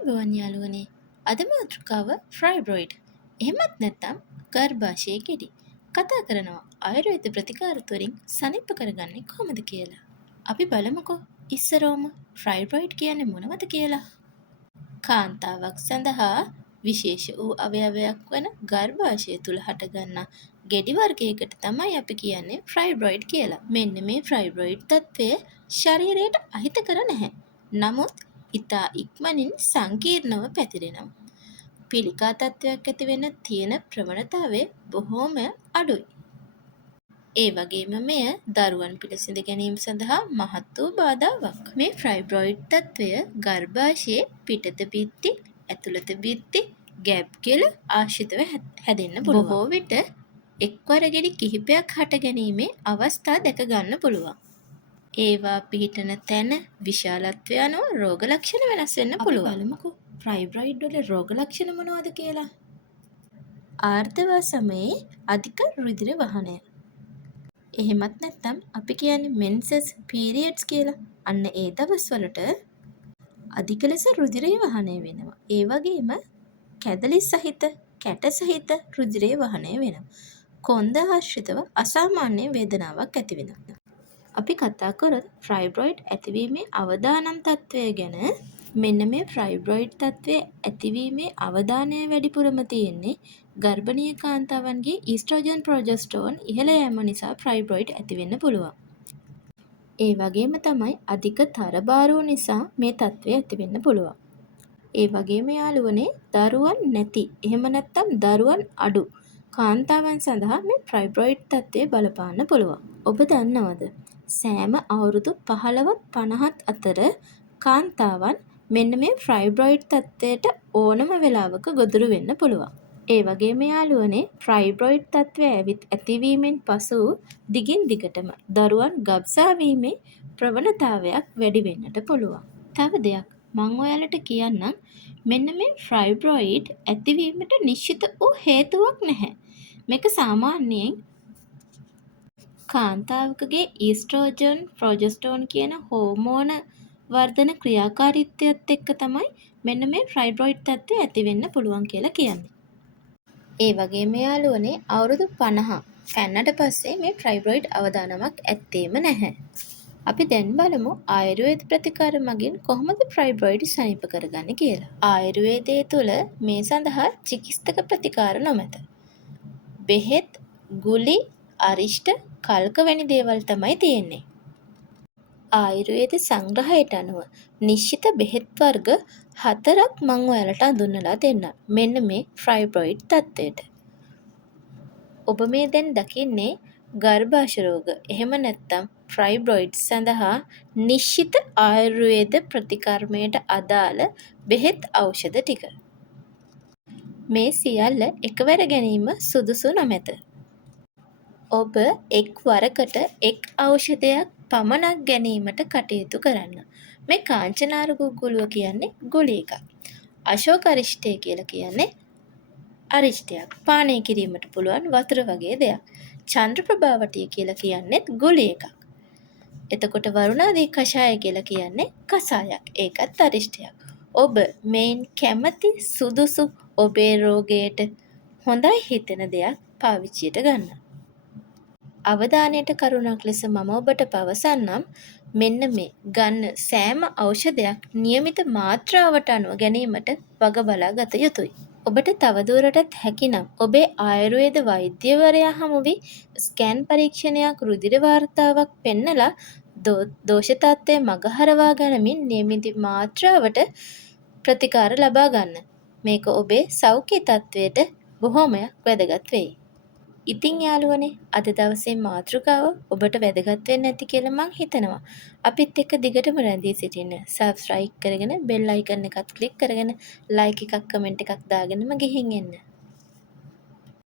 ආයුබෝවන් යාළුවනේ. අද මාතෘකාව ෆයිබ්‍රොයිඩ්. එහෙමත් නැත්නම් ගර්භාෂයේ ගෙඩි. කතා කරනවා ආයුර්වේද ප්‍රතිකාර තුලින් සනීප කරගන්නේ කොහොමද කියලා. අපි බලමුකෝ ඉස්සරෝම ෆයිබ්‍රොයිඩ් කියන්නේ මොනවද කියලා. කාන්තාවක් සඳහා විශේෂ වූ අවයවයක් වන ගර්භාෂය තුල හටගන්නා ගෙඩි වර්ගයකට තමයි අපි කියන්නේ ෆයිබ්‍රොයිඩ් කියලා. මෙන්න මේ ෆයිබ්‍රොයිඩ් තත්ත්වය ශරීරයට අහිතකර නැහැ. නමුත් ඉතා ඉක්මනින් සංකීර්ණව පැතිරෙනවා. පිළිකා තත්ත්වයක් ඇති වෙන තියෙන ප්‍රවණතාවය බොහෝම අඩුයි. ඒ වගේම මෙය දරුවන් පිළිසිඳ ගැනීම සඳහා මහත් වූ බාධාවක්. මේ ෆයිබ්‍රොයිඩ් තත්ත්වය ගර්භාෂයේ පිටත බිත්ති, ඇතුළත බිත්ති, ගැබ් කෙල ආශ්‍රිතව හැදෙන්න පුළුවන්. බොහෝ විට එක්වර ගෙඩි කිහිපයක් හට ගැනීමේ අවස්ථා දැක ගන්න පුළුවන්. ඒවා පිහිටන තැන විශාලත්වය අනුව රෝග ලක්ෂණ වෙනස් වෙන්න පුළුවන්. අපි බලමුකෝ ෆයිබ්‍රොයිඩ් වල රෝග ලක්ෂණ මොනවද කියලා. ආර්තව සමයේ අධික රුධිර වහනය. එහෙමත් නැත්නම් අපි කියන්නේ මෙන්සස් පීරියඩ්ස් කියලා. අන්න ඒ දවස්වලට අධික ලෙස රුධිරය වහනය වෙනවා. ඒ වගේම කැදලි සහිත, කැට සහිත රුධිරය වහනය වෙනවා. කොන්ද ආශ්‍රිතව අසාමාන්‍ය වේදනාවක් ඇති වෙනවා. අපි කතා කරොත් ෆයිබ්‍රොයිඩ් ඇතිවීමේ අවදානම් තත්ත්වය ගැන. මෙන්න මේ ෆයිබ්‍රොයිඩ් තත්ත්වය ඇතිවීමේ අවදානය වැඩිපුරම තියෙන්නේ ගර්භණීය කාන්තාවන්ගේ ඊස්ට්‍රෝජන් ප්‍රොජෙස්ටරෝන් ඉහළ යෑම නිසා ෆයිබ්‍රොයිඩ් ඇති වෙන්න පුළුවන්. ඒ වගේම තමයි අධික තරබාරු නිසා මේ තත්ත්වය ඇති වෙන්න පුළුවන්. ඒ වගේම යාළුවනේ දරුවන් නැති එහෙම නැත්නම් දරුවන් අඩු කාන්තාවන් සඳහා මේ ෆයිබ්‍රොයිඩ් තත්ත්වය බලපාන්න පුළුවන්. ඔබ දන්නවද? සෑම අවුරුදු 15ත් 50ත් අතර කාන්තාවන් මෙන්න මේ ෆයිබ්‍රොයිඩ් තත්ත්වයට ඕනම වෙලාවක ගොදුරු වෙන්න පුළුවන්. ඒ වගේම යාළුවනේ ෆයිබ්‍රොයිඩ් තත්ත්වය ඇතිවීමෙන් පසු දිගින් දිගටම දරුවන් ගබ්සා වීමේ ප්‍රවණතාවයක් වැඩි වෙන්නට පුළුවන්. තව දෙයක් මම ඔයාලට කියන්නම්. මෙන්න මේ ෆයිබ්‍රොයිඩ් ඇතිවීමට නිශ්චිත වූ හේතුවක් නැහැ. මේක සාමාන්‍යයෙන් කාන්තාවකගේ ඊස්ට්‍රෝජන් ප්‍රොජෙස්ටරෝන් කියන හෝමෝන වර්ධන ක්‍රියාකාරීත්වයත් එක්ක තමයි මෙන්න මේ ෆයිබ්‍රොයිඩ් තත්ත්වය ඇති වෙන්න පුළුවන් කියලා කියන්නේ. ඒ වගේම යාළුවනේ අවුරුදු 50 පැන්නට පස්සේ මේ ෆයිබ්‍රොයිඩ් අවදානමක් ඇත්තේම නැහැ. අපි දැන් බලමු ආයුර්වේද ප්‍රතිකාර මගින් කොහොමද ෆයිබ්‍රොයිඩ් සනීප කරගන්නේ කියලා. ආයුර්වේදයේ තුල මේ සඳහා චිකිත්සක ප්‍රතිකාර නොමැත. බෙහෙත්, ගුලි, අරිෂ්ට, කල්ක වැනි දේවල් තමයි තියෙන්නේ. ආයුර්වේද සංග්‍රහයට අනුව නිශ්චිත බෙහෙත් වර්ග 4ක් මම ඔයාලට අඳුන්වලා දෙන්නම්. මෙන්න මේ ෆයිබ්‍රොයිඩ් තත්ත්වයට. ඔබ මේ දැන් දකින්නේ ගර්භාෂ රෝග එහෙම නැත්නම් ෆයිබ්‍රොයිඩ් සඳහා නිශ්චිත ආයුර්වේද ප්‍රතිකර්මයට අදාළ බෙහෙත් ඖෂධ ටික. මේ සියල්ල එකවර ගැනීම සුදුසු නොමැත. ඔබ එක් වරකට එක් ඖෂධයක් පමණක් ගැනීමට කටයුතු කරන්න. මේ කාංචනාර ගුගුලුව කියන්නේ ගුලි එකක්. අශෝක අරිෂ්ටය කියලා කියන්නේ අරිෂ්ටයක්. පානය කිරීමට පුළුවන් වතුර වගේ දෙයක්. චන්ද්‍රප්‍රභාවටිය කියලා කියන්නේත් ගුලි එකක්. එතකොට වරුණාදී කෂාය කියලා කියන්නේ කසායක්. ඒකත් අරිෂ්ටයක්. ඔබ මේන් කැමති සුදුසු ඔබේ රෝගයට හොඳයි හිතෙන දෙයක් පාවිච්චියට ගන්න. අවධානයට කරුණක් ලෙස මම ඔබට පවසන්නම්. මෙන්න මේ ගන්න සෑම ඖෂධයක් નિયમિત මාත්‍රාවට අනුව ගැනීමට වග බලා ගත යුතුයි. ඔබට තවදුරටත් හැකිනම් ඔබේ ආයුර්වේද වෛද්‍යවරයා හමු වී ස්කෑන් පරීක්ෂණයක් රුධිර වාර්තාවක් පෙන්නලා දෝෂ තත්ත්වය මගහරවා ගනිමින් નિયમિત මාත්‍රාවට ප්‍රතිකාර ලබා ගන්න. මේක ඔබේ සෞඛ්‍ය තත්ත්වයට බොහොම වැදගත් වෙයි. ඉතින් යාළුවනේ අද දවසේ මාතෘකාව ඔබට වැදගත් වෙන්න ඇති කියලා මං හිතනවා. අපිත් එක්ක දිගටම රැඳී සිටින්න. සබ්ස්ක්‍රයිබ් කරගෙන බෙල් අයිකන් එකත් ක්ලික් කරගෙන ලයික් එකක් කමෙන්ට් එකක් දාගෙනම ගිහින් එන්න.